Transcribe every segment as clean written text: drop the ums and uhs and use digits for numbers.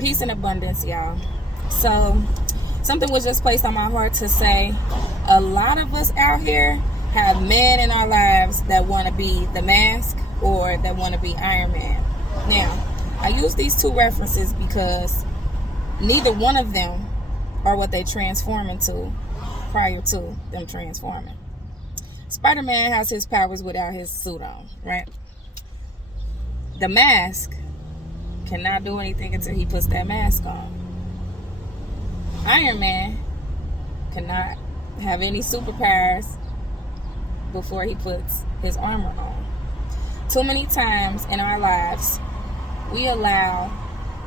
Peace and abundance, y'all. So, something was just placed on my heart to say, a lot of us out here have men in our lives that want to be the Mask or that want to be Iron Man. Now, I use these two references because neither one of them are what they transform into prior to them transforming. Spider-Man has his powers without his suit on, right? The Mask cannot do anything until he puts that mask on. Iron Man cannot have any superpowers before he puts his armor on. Too many times in our lives, we allow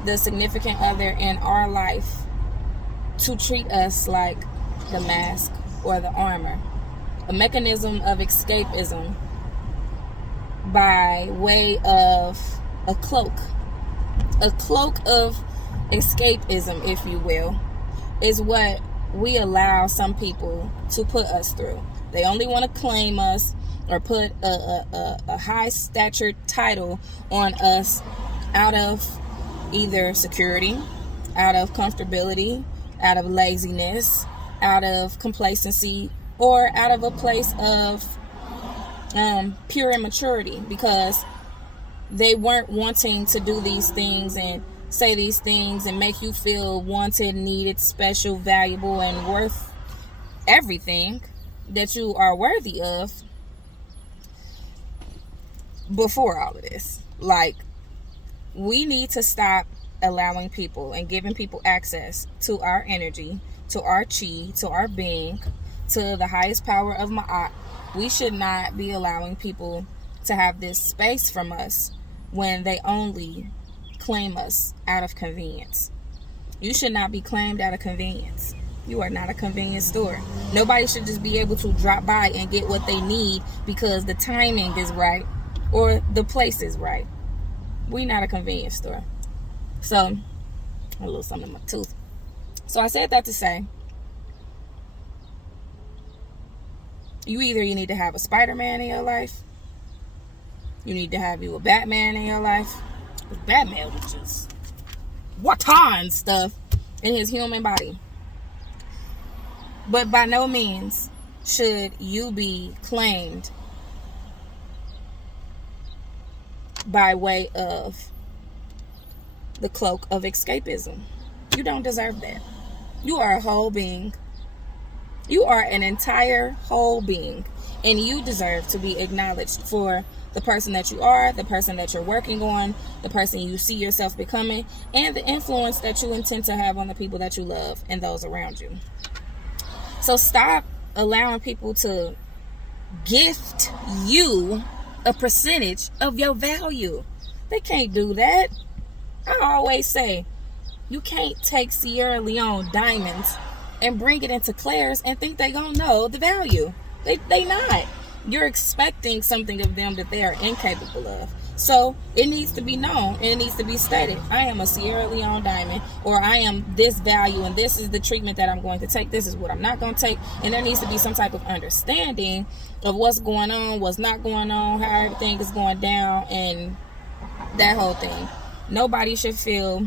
the significant other in our life to treat us like the mask or the armor, a mechanism of escapism by way of a cloak. A cloak of escapism, if you will, is what we allow some people to put us through. They only want to claim us or put a high statured title on us out of either security, out of comfortability, out of laziness, out of complacency, or out of a place of pure immaturity, because they weren't wanting to do these things and say these things and make you feel wanted, needed, special, valuable, and worth everything that you are worthy of before all of this. Like, we need to stop allowing people and giving people access to our energy, to our chi, to our being, to the highest power of Ma'at. We should not be allowing people to have this space from us when they only claim us out of convenience. You should not be claimed out of convenience. You are not a convenience store. Nobody should just be able to drop by and get what they need because the timing is right or the place is right. We're not a convenience store. So, a little something in my tooth. So I said that to say, you need to have a Spider-Man in your life. You need to have you a Batman in your life. Because Batman was just Watan stuff in his human body. But by no means should you be claimed by way of the cloak of escapism. You don't deserve that. You are a whole being. You are an entire whole being. And you deserve to be acknowledged for the person that you are, the person that you're working on, the person you see yourself becoming, and the influence that you intend to have on the people that you love and those around you. So stop allowing people to gift you a percentage of your value. They can't do that. I always say, you can't take Sierra Leone diamonds and bring it into Claire's and think they gonna know the value. They not. You're expecting something of them that they are incapable of. So it needs to be known and it needs to be stated. I am a Sierra Leone diamond, or I am this value, and this is the treatment that I'm going to take. This is what I'm not going to take. And there needs to be some type of understanding of what's going on, what's not going on, how everything is going down, and that whole thing. Nobody should feel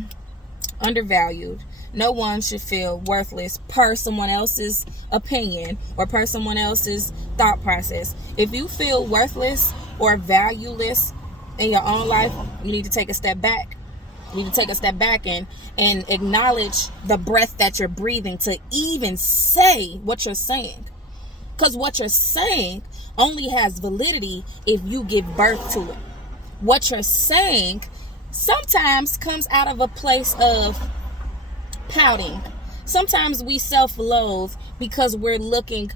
undervalued. No one should feel worthless per someone else's opinion or per someone else's thought process. If you feel worthless or valueless in your own life, you need to take a step back. You need to take a step back and acknowledge the breath that you're breathing to even say what you're saying. Because what you're saying only has validity if you give birth to it. What you're saying sometimes comes out of a place of pouting. Sometimes we self-loathe because we're looking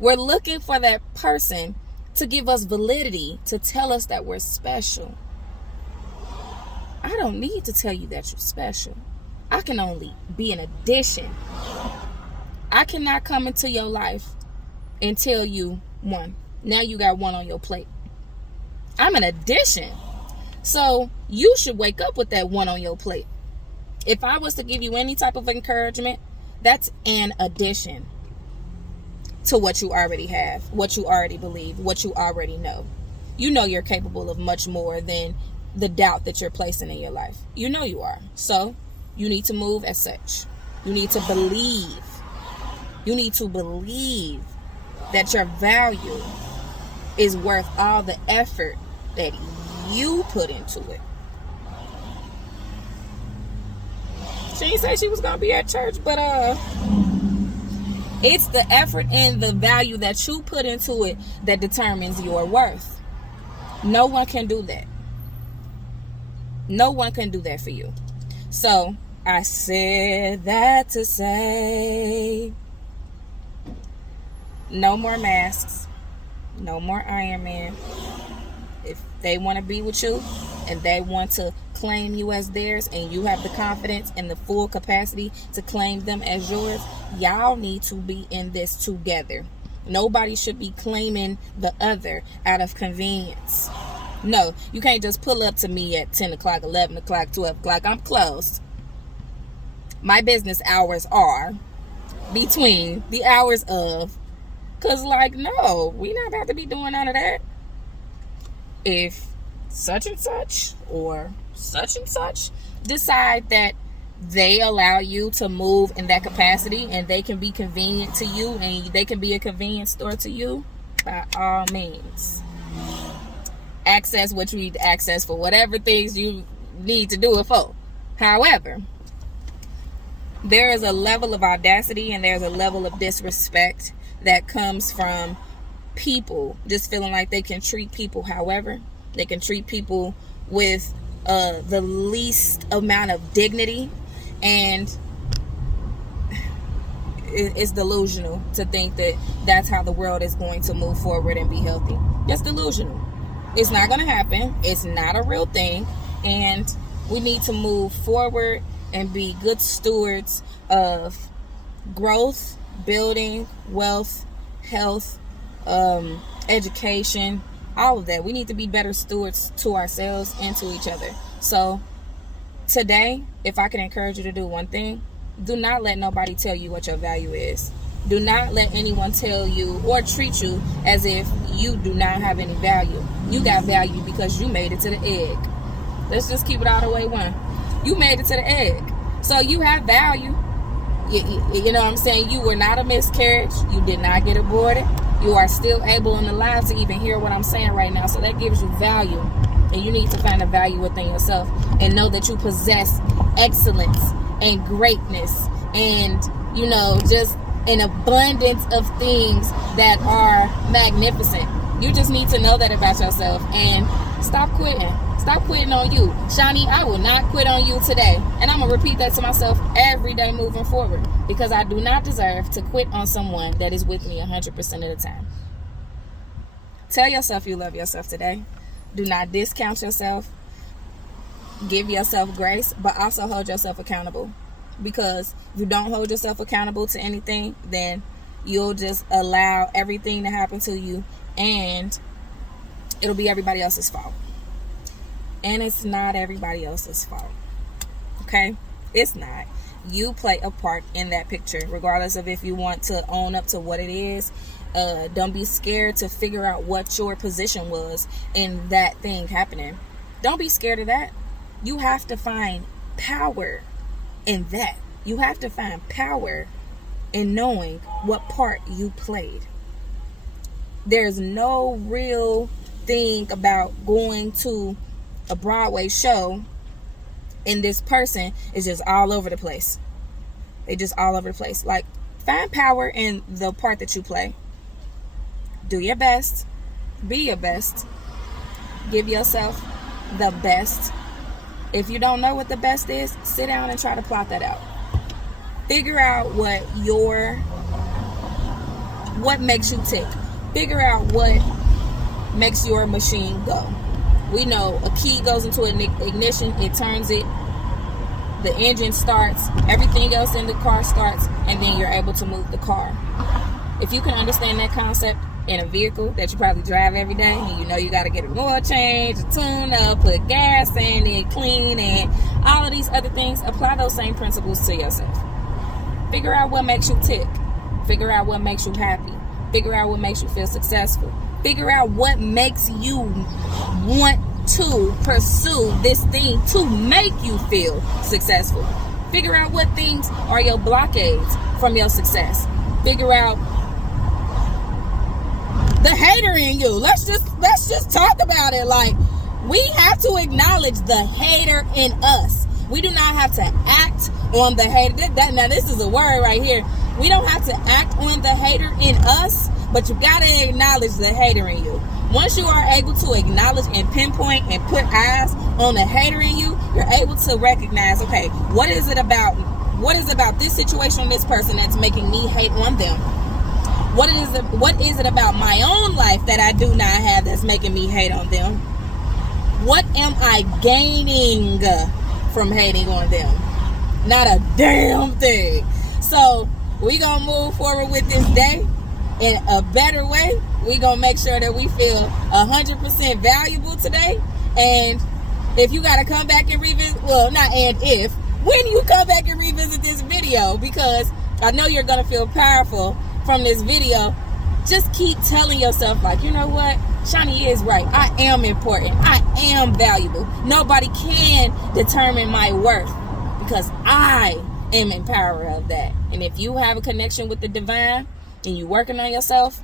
for that person to give us validity, to tell us that we're special. I don't need to tell you that you're special. I can only be an addition. I cannot come into your life and tell you one. Now you got one on your plate. I'm an addition. So you should wake up with that one on your plate. If I was to give you any type of encouragement, that's an addition to what you already have, what you already believe, what you already know. You know you're capable of much more than the doubt that you're placing in your life. You know you are. So you need to move as such. You need to believe. You need to believe that your value is worth all the effort that you put into it. She didn't say she was going to be at church, but it's the effort and the value that you put into it that determines your worth. No one can do that. No one can do that for you. So I said that to say, no more masks. No more Iron Man. If they want to be with you and they want to claim you as theirs, and you have the confidence and the full capacity to claim them as yours, y'all need to be in this together. Nobody should be claiming the other out of convenience. No, you can't just pull up to me at 10 o'clock, 11 o'clock, 12 o'clock. I'm closed. My business hours are between the hours of, because, like, no, we not about to be doing none of that. If such and such or such and such decide that they allow you to move in that capacity and they can be convenient to you and they can be a convenience store to you, by all means, access what you need to access for whatever things you need to do it for. However, there is a level of audacity and there's a level of disrespect that comes from people just feeling like they can treat people however. They can treat people with the least amount of dignity, and it's delusional to think that that's how the world is going to move forward and be healthy. That's delusional. It's not going to happen. It's not a real thing, and we need to move forward and be good stewards of growth, building, wealth, health, education, all of that. We need to be better stewards to ourselves and to each other. So today, if I can encourage you to do one thing, do not let nobody tell you what your value is. Do not let anyone tell you or treat you as if you do not have any value. You got value because you made it to the egg. Let's just keep it all the way one. You made it to the egg. So you have value. You know what I'm saying? You were not a miscarriage. You did not get aborted. You are still able and alive to even hear what I'm saying right now. So that gives you value. And you need to find a value within yourself and know that you possess excellence and greatness and, you know, just an abundance of things that are magnificent. You just need to know that about yourself and stop quitting. Stop quitting on you. Shani, I will not quit on you today. And I'm going to repeat that to myself every day moving forward, because I do not deserve to quit on someone that is with me 100% of the time. Tell yourself you love yourself today. Do not discount yourself. Give yourself grace, but also hold yourself accountable. Because if you don't hold yourself accountable to anything, then you'll just allow everything to happen to you, and it'll be everybody else's fault. And it's not everybody else's fault. Okay? It's not. You play a part in that picture, regardless of if you want to own up to what it is. Don't be scared to figure out what your position was in that thing happening. Don't be scared of that. You have to find power in that. You have to find power in knowing what part you played. There's no real thing about going to a Broadway show and this person is just all over the place. They just all over the place. Like, find power in the part that you play. Do your best. Be your best. Give yourself the best. If you don't know what the best is, sit down and try to plot that out. Figure out what makes you tick. Figure out what makes your machine go. We know a key goes into an ignition, it turns it, the engine starts, everything else in the car starts, and then you're able to move the car. If you can understand that concept in a vehicle that you probably drive every day, and you know you got to get an oil change, a tune up, put gas in it, clean, and all of these other things, apply those same principles to yourself. Figure out what makes you tick. Figure out what makes you happy. Figure out what makes you feel successful. Figure out what makes you want to pursue this thing to make you feel successful. Figure out what things are your blockades from your success. Figure out the hater in you. Let's just talk about it. Like, we have to acknowledge the hater in us. We do not have to act on the hater. Now, this is a word right here. We don't have to act on the hater in us, but you got to acknowledge the hater in you. Once you are able to acknowledge and pinpoint and put eyes on the hater in you, you're able to recognize, okay, what is it about this situation and this person that's making me hate on them? What is it about my own life that I do not have that's making me hate on them? What am I gaining from hating on them? Not a damn thing. So we gonna move forward with this day in a better way. We gonna make sure that we feel 100% valuable today. And if you gotta come back and revisit, well, not and if, when you come back and revisit this video, because I know you're gonna feel powerful from this video, just keep telling yourself, like, you know what, Shani is right. I am important. I am valuable. Nobody can determine my worth because I am in power of that. And if you have a connection with the divine and you're working on yourself,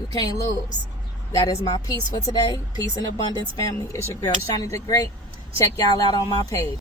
you can't lose. That is my piece for today. Peace and abundance, family. It's your girl, Shani the Great. Check y'all out on my page.